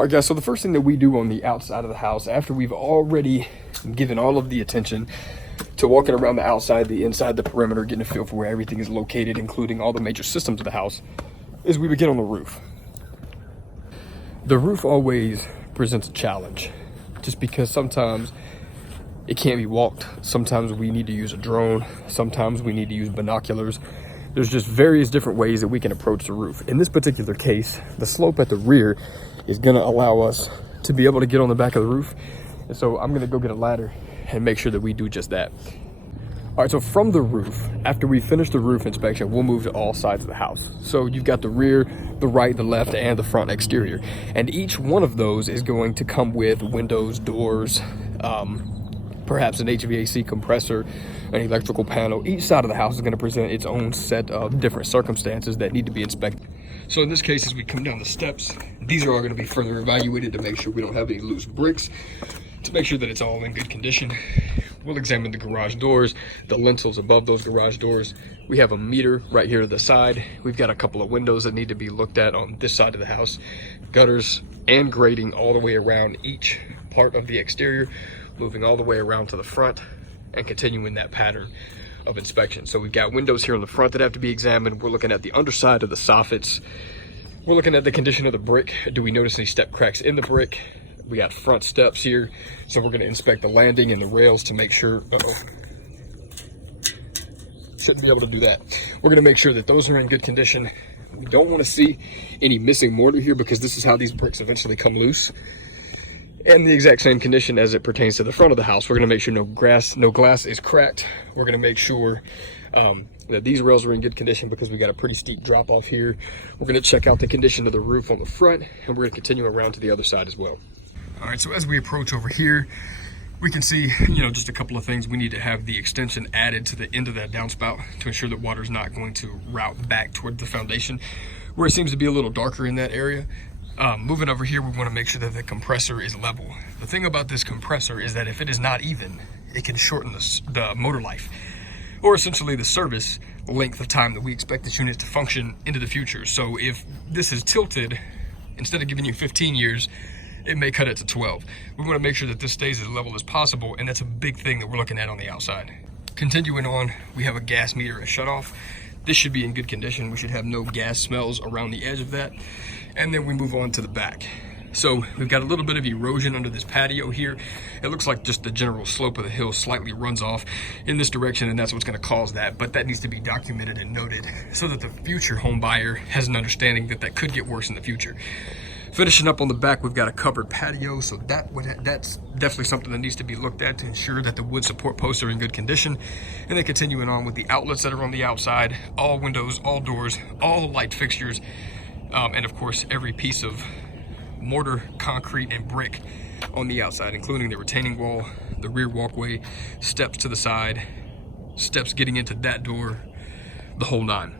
All right, guys, so the first thing that we do on the outside of the house, after we've already given all of the attention to walking around the outside, the inside, the perimeter, getting a feel for where everything is located, including all the major systems of the house, is we begin on the roof. The roof always presents a challenge, just because sometimes it can't be walked. Sometimes we need to use a drone. Sometimes we need to use binoculars. There's just various different ways that we can approach the roof. In this particular case, the slope at the rear is gonna allow us to be able to get on the back of the roof. And so I'm gonna go get a ladder and make sure that we do just that. All right, so from the roof, after we finish the roof inspection, we'll move to all sides of the house. So you've got the rear, the right, the left, and the front exterior. And each one of those is going to come with windows, doors, perhaps an HVAC compressor, an electrical panel. Each side of the house is going to present its own set of different circumstances that need to be inspected. So in this case, as we come down the steps, these are all going to be further evaluated to make sure we don't have any loose bricks, to make sure that it's all in good condition. We'll examine the garage doors, the lintels above those garage doors. We have a meter right here to the side. We've got a couple of windows that need to be looked at on this side of the house, gutters and grading all the way around each part of the exterior, moving all the way around to the front and continuing that pattern of inspection. So we've got windows here on the front that have to be examined. We're looking at the underside of the soffits. We're looking at the condition of the brick. Do we notice any step cracks in the brick? We got front steps here. So we're gonna inspect the landing and the rails to make sure, shouldn't be able to do that. We're gonna make sure that those are in good condition. We don't wanna see any missing mortar here because this is how these bricks eventually come loose. And the exact same condition as it pertains to the front of the house. We're gonna make sure no glass is cracked. We're gonna make sure that these rails are in good condition because we got a pretty steep drop off here. We're gonna check out the condition of the roof on the front, and we're gonna continue around to the other side as well. All right, so as we approach over here, we can see, just a couple of things. We need to have the extension added to the end of that downspout to ensure that water is not going to route back toward the foundation, where it seems to be a little darker in that area. Moving over here, we want to make sure that the compressor is level. The thing about this compressor is that if it is not even, it can shorten the motor life, or essentially the service length of time that we expect this unit to function into the future. So if this is tilted, instead of giving you 15 years, it may cut it to 12. We want to make sure that this stays as level as possible, and that's a big thing that we're looking at on the outside. Continuing on, we have a gas meter, a shutoff. This should be in good condition. We should have no gas smells around the edge of that. And then we move on to the back. So we've got a little bit of erosion under this patio here. It looks like just the general slope of the hill slightly runs off in this direction, and that's what's going to cause that. But that needs to be documented and noted so that the future home buyer has an understanding that that could get worse in the future. Finishing up on the back, we've got a covered patio, so that's definitely something that needs to be looked at to ensure that the wood support posts are in good condition. And then continuing on with the outlets that are on the outside, all windows, all doors, all light fixtures, and of course every piece of mortar, concrete, and brick on the outside, including the retaining wall, the rear walkway, steps to the side, steps getting into that door, the whole nine.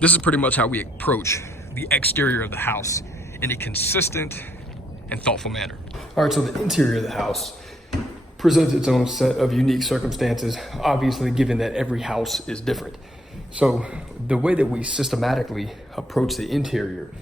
This is pretty much how we approach the exterior of the house in a consistent and thoughtful manner. All right, so the interior of the house presents its own set of unique circumstances, obviously given that every house is different. So the way that we systematically approach the interior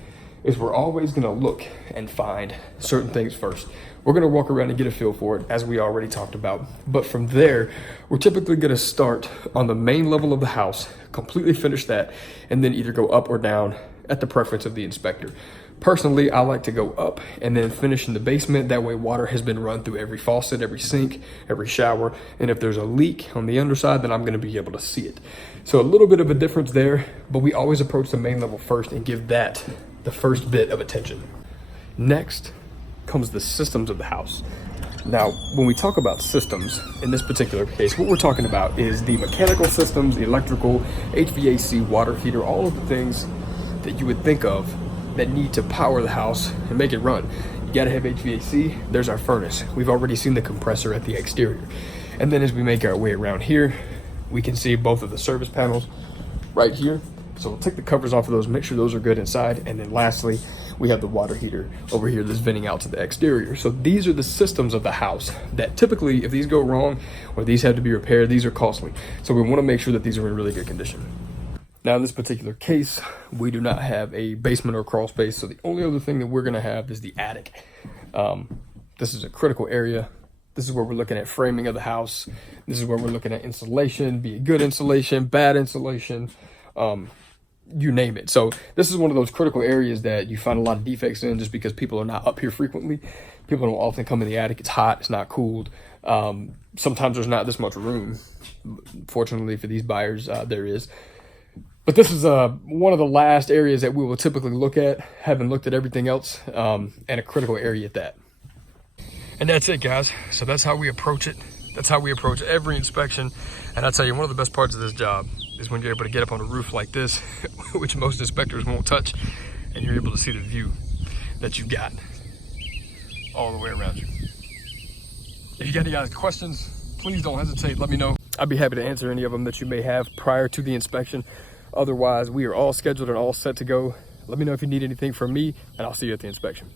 is we're always gonna look and find certain things first. We're gonna walk around and get a feel for it, as we already talked about. But from there, we're typically gonna start on the main level of the house, completely finish that, and then either go up or down at the preference of the inspector. Personally, I like to go up and then finish in the basement. That way water has been run through every faucet, every sink, every shower. And if there's a leak on the underside, then I'm gonna be able to see it. So a little bit of a difference there, but we always approach the main level first and give that the first bit of attention. Next comes the systems of the house. Now, when we talk about systems, in this particular case, what we're talking about is the mechanical systems, the electrical, HVAC, water heater, all of the things that you would think of that need to power the house and make it run. You gotta have HVAC. There's our furnace. We've already seen the compressor at the exterior. And then as we make our way around here, we can see both of the service panels right here. So we'll take the covers off of those, make sure those are good inside. And then lastly, we have the water heater over here that's venting out to the exterior. So these are the systems of the house that typically, if these go wrong or these have to be repaired, these are costly. So we wanna make sure that these are in really good condition. Now in this particular case, we do not have a basement or crawl space, so the only other thing that we're gonna have is the attic. This is a critical area. This is where we're looking at framing of the house. This is where we're looking at insulation, be it good insulation, bad insulation, you name it. So this is one of those critical areas that you find a lot of defects in just because people are not up here frequently. People don't often come in the attic. It's hot, it's not cooled. Sometimes there's not this much room. Fortunately for these buyers, there is. But this is one of the last areas that we will typically look at, having looked at everything else, and a critical area at that. And that's it, guys. So that's how we approach it. That's how we approach every inspection. And I'll tell you, one of the best parts of this job is when you're able to get up on a roof like this, which most inspectors won't touch, and you're able to see the view that you've got all the way around you. If you got any guys questions, please don't hesitate. Let me know. I'd be happy to answer any of them that you may have prior to the inspection. Otherwise, we are all scheduled and all set to go. Let me know if you need anything from me, and I'll see you at the inspection.